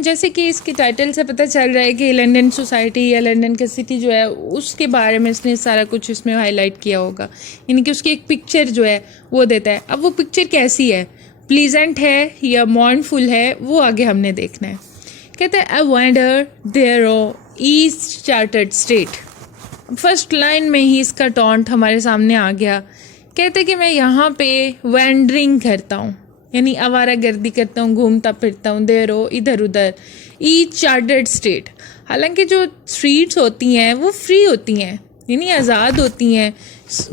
जैसे कि इसके टाइटल से पता चल रहा है कि लंदन सोसाइटी या लंदन का सिटी जो है उसके बारे में इसने सारा कुछ इसमें हाईलाइट किया होगा, यानी कि उसकी एक पिक्चर जो है वो देता है। अब वो पिक्चर कैसी है, प्लीजेंट है या मॉर्नफुल है, वो आगे हमने देखना है। कहते हैं I wander there east chartered state. First line में ही इसका टॉन्ट हमारे सामने आ गया। कहते कि मैं यहाँ पे वैंडरिंग करता हूँ, यानी आवारा गर्दी करता हूँ, घूमता फिरता हूँ, देर हो इधर उधर। ईच चार्टर्ड स्टेट, हालांकि जो स्ट्रीट्स होती हैं वो फ्री होती हैं, यानी आज़ाद होती हैं।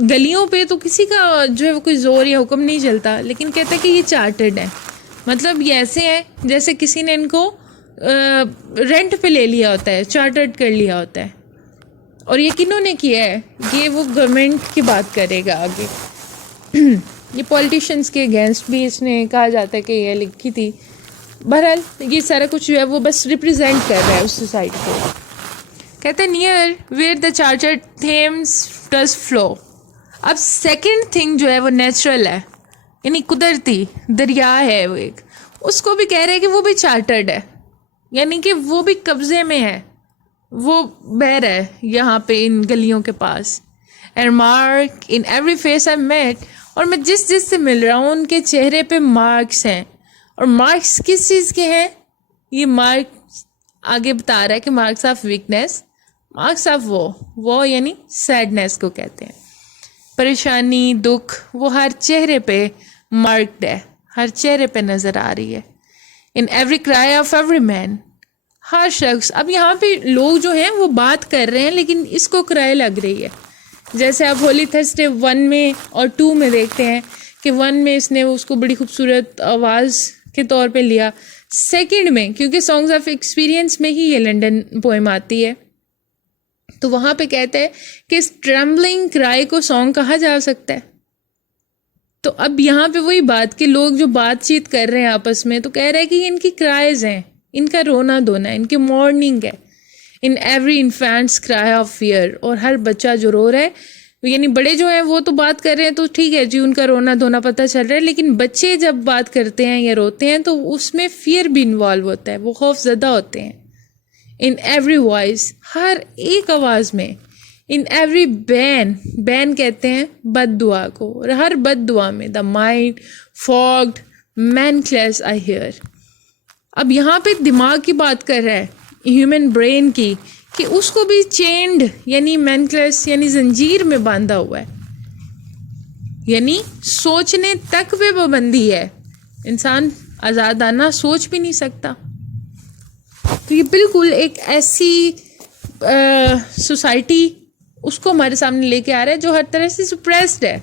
गलियों पे तो किसी का जो है वो कोई ज़ोर या हुक्म नहीं चलता, लेकिन कहते हैं कि ये चार्टर्ड है, मतलब ये ऐसे हैं जैसे किसी ने इनको रेंट पे ले लिया होता है, चार्टर्ड कर लिया होता है। और ये किन्होंने किया है, ये वो गवर्नमेंट की बात करेगा आगे। ये पॉलिटिशियंस के अगेंस्ट भी इसने कहा जाता है कि ये लिखी थी। बहरहाल ये सारा कुछ जो है वो बस रिप्रेजेंट कर रहा है उस सोसाइटी को। कहते हैं near where the chartered Thames does flow. अब सेकंड थिंग जो है वो नेचुरल है, यानी कुदरती दरिया है वो एक, उसको भी कह रहे हैं कि वो भी चार्टर्ड है, यानी कि वो भी कब्जे में है, वो बह रहा है यहाँ पे इन गलियों के पास। And mark in every face I met, और मैं जिस से मिल रहा हूँ उनके चेहरे पे मार्क्स हैं। और मार्क्स किस चीज़ के हैं, ये मार्क्स आगे बता रहा है कि marks of weakness, marks of वो यानी सैडनेस को कहते हैं। परेशानी, दुख, वो हर चेहरे पे मार्क्ड है, हर चेहरे पे नज़र आ रही है। In every cry of every man, हर शख्स। अब यहाँ पे लोग जो हैं वो बात कर रहे हैं, लेकिन इसको क्राई लग रही है। जैसे आप होली थर्सडे 1 में और 2 में देखते हैं कि 1 में इसने उसको बड़ी खूबसूरत आवाज़ के तौर पे लिया, सेकंड में क्योंकि सॉन्ग्स ऑफ एक्सपीरियंस में ही ये लंदन पोएम आती है, तो वहाँ पे कहते हैं कि इस ट्रम्बलिंग क्राई को सॉन्ग कहा जा सकता है। तो अब यहाँ पे वही बात कि लोग जो बातचीत कर रहे हैं आपस में, तो कह रहे हैं कि इनकी क्राइज हैं, इनका रोना धोना है, इनकी मॉर्निंग है। In every infants cry of fear, और हर बच्चा जो रो रहा है, यानी बड़े जो हैं वो तो बात कर रहे हैं तो ठीक है जी, उनका रोना धोना पता चल रहा है, लेकिन बच्चे जब बात करते हैं या रोते हैं तो उसमें फियर भी इन्वॉल्व होता है, वो खौफजदा होते हैं। इन एवरी वॉइस, हर एक आवाज़ में। इन एवरी बैन कहते हैं बद दुआ को, और हर बद दुआ में the mind forged manacles I hear. अब यहाँ पे दिमाग की बात कर रहा है, ह्यूमन ब्रेन की, कि उसको भी चेंड यानी मैनक्लेस यानी जंजीर में बांधा हुआ है, यानी सोचने तक पे पाबंदी है, इंसान आज़ादाना सोच भी नहीं सकता। तो ये बिल्कुल एक ऐसी सोसाइटी उसको हमारे सामने लेके आ रहा है जो हर तरह से सप्रेस्ड है,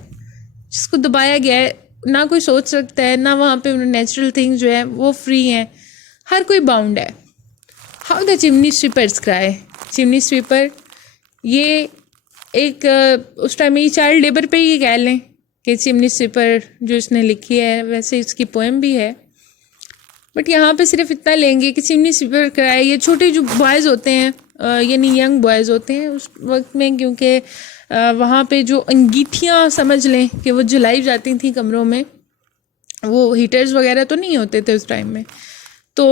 जिसको दबाया गया है, ना कोई सोच सकता है, ना वहाँ पे नेचुरल थिंग्स जो है वो फ्री हैं, हर कोई बाउंड है। How the chimney sweepers cry. Chimney sweeper ये एक उस टाइम ये चाइल्ड लेबर पे ही कह लें कि चिमनी स्वीपर जो इसने लिखी है, वैसे इसकी पोएम भी है, बट यहाँ पे सिर्फ इतना लेंगे कि चिमनी स्वीपर क्राई, ये छोटे जो बॉयज़ होते हैं यानी यंग बॉयज़ होते हैं उस वक्त में, क्योंकि वहाँ पे जो अंगीठियाँ समझ लें कि वो जलाई जाती थी कमरों में, वो हीटर्स वगैरह तो नहीं होते थे उस टाइम में। तो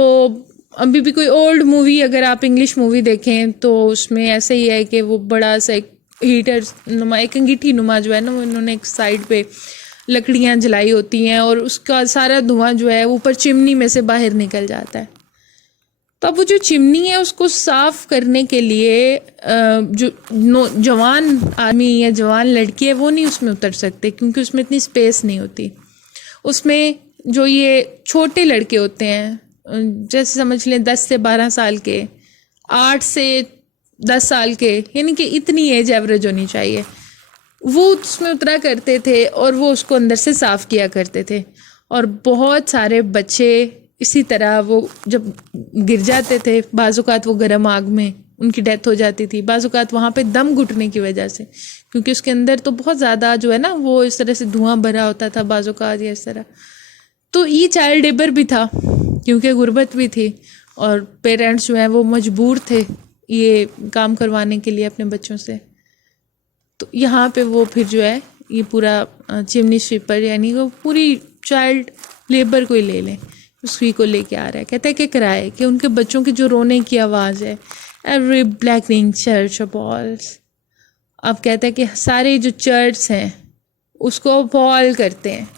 अभी भी कोई ओल्ड मूवी अगर आप इंग्लिश मूवी देखें तो उसमें ऐसे ही है कि वो बड़ा सा एक हीटर नुमा, एक अंगीठी नुमा जो है ना, वो इन्होंने एक साइड पे लकड़ियाँ जलाई होती हैं और उसका सारा धुआं जो है ऊपर चिमनी में से बाहर निकल जाता है। तो अब वो जो चिमनी है उसको साफ़ करने के लिए जो जवान आदमी या जवान लड़की है वो नहीं उसमें उतर सकते, क्योंकि उसमें इतनी स्पेस नहीं होती। उसमें जो ये छोटे लड़के होते हैं, जैसे समझ लें 10 से 12 साल के, 8 से 10 साल के, यानी कि इतनी एज एवरेज होनी चाहिए, वो उसमें उतरा करते थे और वो उसको अंदर से साफ़ किया करते थे। और बहुत सारे बच्चे इसी तरह वो जब गिर जाते थे, बाज़ात वो गर्म आग में उनकी डेथ हो जाती थी, बाज़ात वहाँ पे दम घुटने की वजह से, क्योंकि उसके अंदर तो बहुत ज़्यादा जो है ना वो इस तरह से धुआं भरा होता था बाज़ात या इस तरह। तो ये चाइल्ड लेबर भी था क्योंकि गुर्बत भी थी और पेरेंट्स जो हैं वो मजबूर थे ये काम करवाने के लिए अपने बच्चों से। तो यहाँ पे वो फिर जो है ये पूरा चिमनी स्वीपर यानी वो पूरी चाइल्ड लेबर को ही ले लें उसी को लेके आ रहा है, कहता है कि कराए कि उनके बच्चों की जो रोने की आवाज़ है, एवरी ब्लैकनिंग चर्च बॉल्स। अब कहता है कि सारे जो चर्च हैं उसको बॉल करते हैं,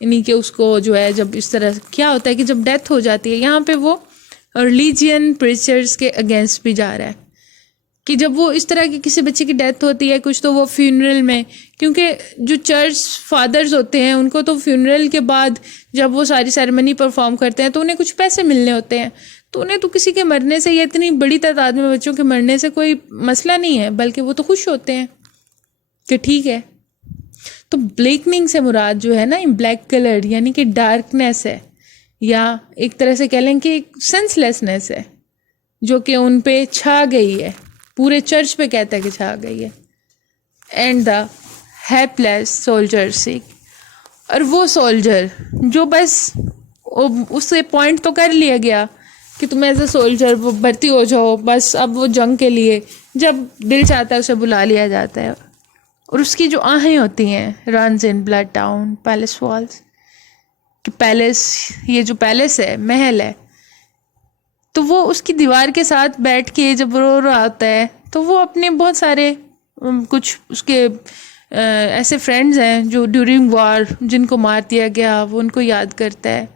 यानी कि उसको जो है, जब इस तरह क्या होता है कि जब डेथ हो जाती है, यहाँ पे वो रिलीजियन प्रीचर्स के अगेंस्ट भी जा रहा है कि जब वो इस तरह की किसी बच्चे की डेथ होती है कुछ, तो वो फ्यूनरल में, क्योंकि जो चर्च फादर्स होते हैं उनको तो फ्यूनरल के बाद जब वो सारी सेरेमनी परफॉर्म करते हैं तो उन्हें कुछ पैसे मिलने होते हैं, तो उन्हें तो किसी के मरने से या इतनी बड़ी तादाद में बच्चों के मरने से कोई मसला नहीं है, बल्कि वो तो खुश होते हैं कि ठीक है। तो ब्लैकनिंग से मुराद जो है ना, ब्लैक कलर यानी कि डार्कनेस है, या एक तरह से कह लें कि एक सेंसलेसनेस है जो कि उन पे छा गई है, पूरे चर्च पे कहता है कि छा गई है। एंड द हेल्पलेस सोल्जर सिक, और वो सोल्जर जो बस उससे पॉइंट तो कर लिया गया कि तुम एज ए सोल्जर वो भर्ती हो जाओ, बस अब वो जंग के लिए जब दिल चाहता है उसे बुला लिया जाता है, और उसकी जो आहें होती हैं, runs in blood down palace walls, कि पैलेस, ये जो पैलेस है, महल है, तो वो उसकी दीवार के साथ बैठ के जब रो रहा होता है तो वो अपने बहुत सारे कुछ उसके ऐसे फ्रेंड्स हैं जो ड्यूरिंग वॉर जिनको मार दिया गया, वो उनको याद करता है।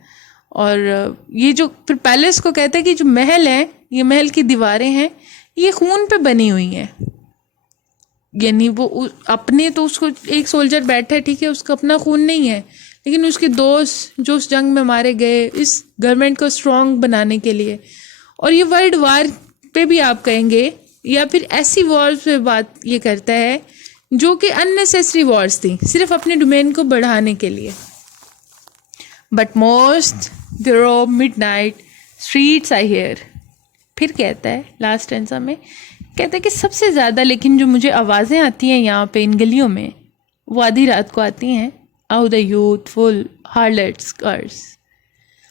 और ये जो फिर पैलेस को कहता है कि जो महल है, ये महल की दीवारें हैं, ये खून पे बनी हुई हैं, यानी वो अपने तो उसको एक सोल्जर बैठा है, ठीक है, उसका अपना खून नहीं है, लेकिन उसके दोस्त जो उस जंग में मारे गए इस गवर्नमेंट को स्ट्रॉन्ग बनाने के लिए। और ये वर्ल्ड वार पे भी आप कहेंगे, या फिर ऐसी वॉर्स पे बात ये करता है जो कि अननेसेसरी वॉर्स थी, सिर्फ अपने डोमेन को बढ़ाने के लिए। But most grow midnight streets I hear, फिर कहता है लास्ट एंसर में, कहता है कि सबसे ज़्यादा लेकिन जो मुझे आवाज़ें आती हैं यहाँ पे इन गलियों में, वो आधी रात को आती हैं। आउ द यूथफुल हार्लेट्स कर्स,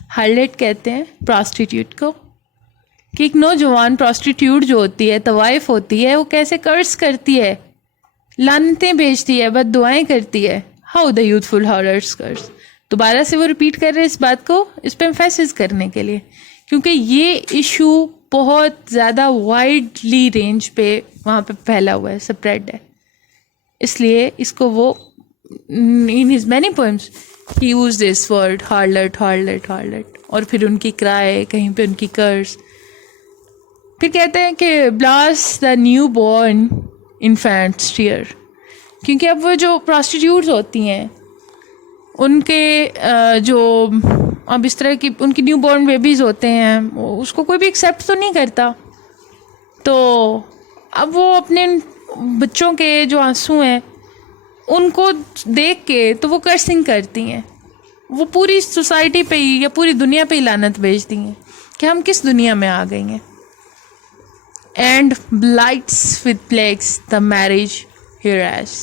हार्लेट कहते हैं प्रॉस्टिट्यूट को, कि एक नौजवान प्रॉस्टिट्यूट जो होती है, तवाइफ होती है, वो कैसे कर्स करती है, लानतें भेजती है, बद्दुआएं करती है। हाउ द यूथफुल हार्लेट्स कर्स, दोबारा से वो रिपीट कर रहे हैं इस बात को, इस पर एम्फेसिस करने के लिए, क्योंकि ये इशू बहुत ज़्यादा वाइडली रेंज पे वहाँ पे फैला हुआ है, स्प्रेड है, इसलिए इसको वो in his many poems he use this word harlot harlot harlot, और फिर उनकी क्राई, कहीं पे उनकी कर्स। फिर कहते हैं कि blast the new born infant's tear, क्योंकि अब वो जो प्रॉस्टिट्यूट्स होती हैं उनके जो अब इस तरह की उनकी न्यू बॉर्न बेबीज़ होते हैं, उसको कोई भी एक्सेप्ट तो नहीं करता, तो अब वो अपने बच्चों के जो आंसू हैं उनको देख के तो वो कर्सिंग करती हैं, वो पूरी सोसाइटी पे ही या पूरी दुनिया पे ही लानत भेजती हैं कि हम किस दुनिया में आ गई हैं। And blights with plagues the marriage hearse,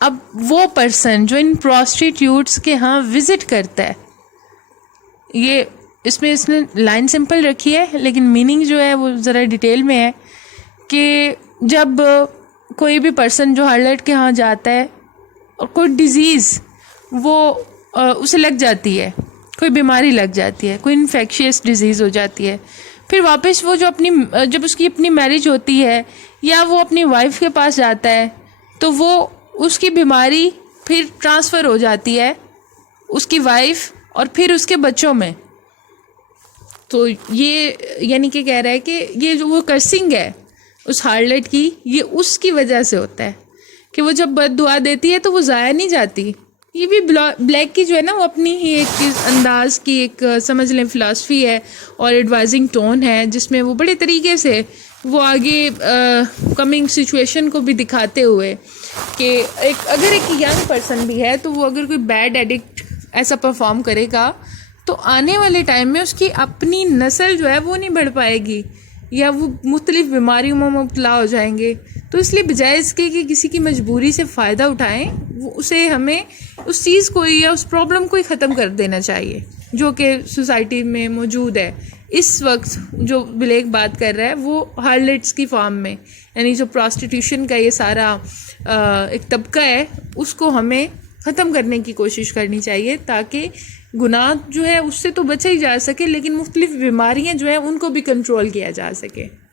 अब वो पर्सन जो इन प्रॉस्टिट्यूट्स के यहाँ विजिट करता है, ये इसने लाइन सिंपल रखी है लेकिन मीनिंग जो है वो ज़रा डिटेल में है, कि जब कोई भी पर्सन जो हार्लेट के यहाँ जाता है और कोई डिज़ीज़ वो उसे लग जाती है, कोई बीमारी लग जाती है, कोई इन्फेक्शियस डिजीज़ हो जाती है, फिर वापस वो जो जब उसकी अपनी मैरिज होती है या वो अपनी वाइफ के पास जाता है, तो वो उसकी बीमारी फिर ट्रांसफ़र हो जाती है उसकी वाइफ और फिर उसके बच्चों में। तो ये यानी कि कह रहा है कि ये जो वो कर्सिंग है उस हार्लेट की, ये उसकी वजह से होता है कि वो जब बद्दुआ देती है तो वो ज़ाया नहीं जाती। ये भी ब्लैक की जो है ना, वो अपनी ही एक अंदाज़ की एक समझ लें फ़िलासफ़ी है और एडवाइजिंग टोन है, जिसमें वो बड़े तरीके से वो आगे कमिंग सिचुएशन को भी दिखाते हुए कि अगर एक यंग पर्सन भी है तो वो अगर कोई बैड एडिक्ट ऐसा परफॉर्म करेगा तो आने वाले टाइम में उसकी अपनी नस्ल जो है वो नहीं बढ़ पाएगी या वो मुख्तलिफ बीमारियों में मुब्तला हो जाएंगे। तो इसलिए बजाय इसके कि किसी की मजबूरी से फ़ायदा उठाएं, वो उसे हमें उस चीज़ को या उस प्रॉब्लम को ही ख़त्म कर देना चाहिए जो कि सोसाइटी में मौजूद है इस वक्त। जो ब्लेक बात कर रहा है वो हार्लेट्स की फॉर्म में, यानी जो प्रॉस्टिट्यूशन का ये सारा एक तबका है उसको हमें ख़त्म करने की कोशिश करनी चाहिए, ताकि गुनाह जो है उससे तो बचा ही जा सके, लेकिन मुख्तलिफ बीमारियाँ जो है उनको भी कंट्रोल किया जा सके।